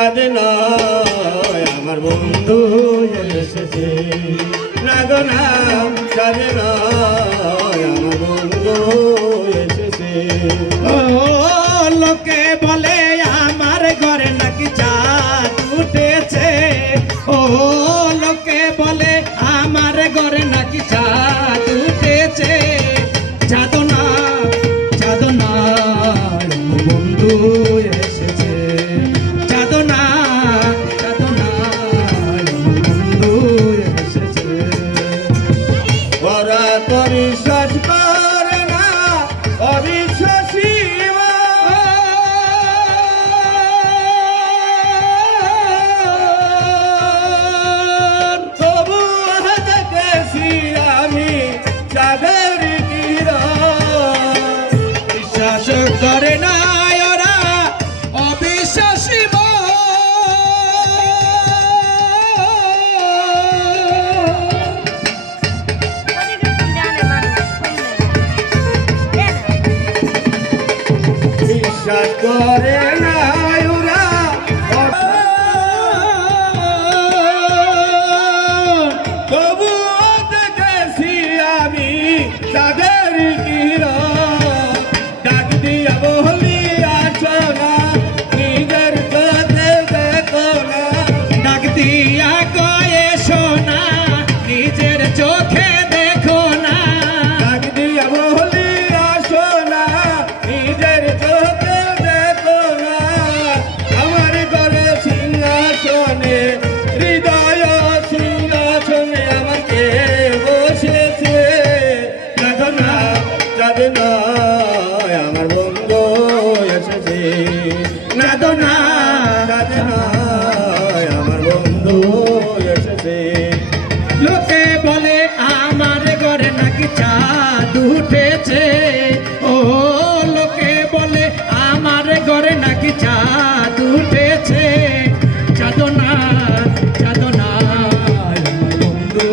চাঁদ নয় আমার বন্ধু এসেছে না গো না চাঁদ নয় আমার বন্ধু এসেছে ও লোকে বলে আমার ঘরে নাকি চাঁদ উঠেছে ও লোকে বলে আমার ঘরে নাকি চাঁদ উঠেছে চাঁদ না বন্ধু এসেছে চাঁদ না বন্ধু এসেছে ওরা তো বিশ্বাস করে না অবিশ্বাসী তবু দেখেছি আমি চাঁদের বিশ্বাস করে না ওরা অবিশ্বাসী বিশ্বাস করে না ওরা তবু দেখেছি আমি চাঁদের কিরণ ডাক দিয়া বলি আসো না নিজের চোখে দেখো না ডাক দিয়া কয়ে শোনা নিজের চোখে দেখো না ডাক দিয়া বলি আসো না নিজের চোখে দেখো না আমার ঘরে সিংহাসনে হৃদয় সিংহাসনে আমাকে বসেছে চাঁদ না চাঁদ নয় আমার বন্ধু এসেছে না তো না চাঁদ নয় আমার বন্ধু এসেছে লোকে বলে আমার ঘরে নাকি চাঁদ উঠেছে ও লোকে বলে আমার ঘরে নাকি চাঁদ উঠেছে চাঁদ না আমার বন্ধু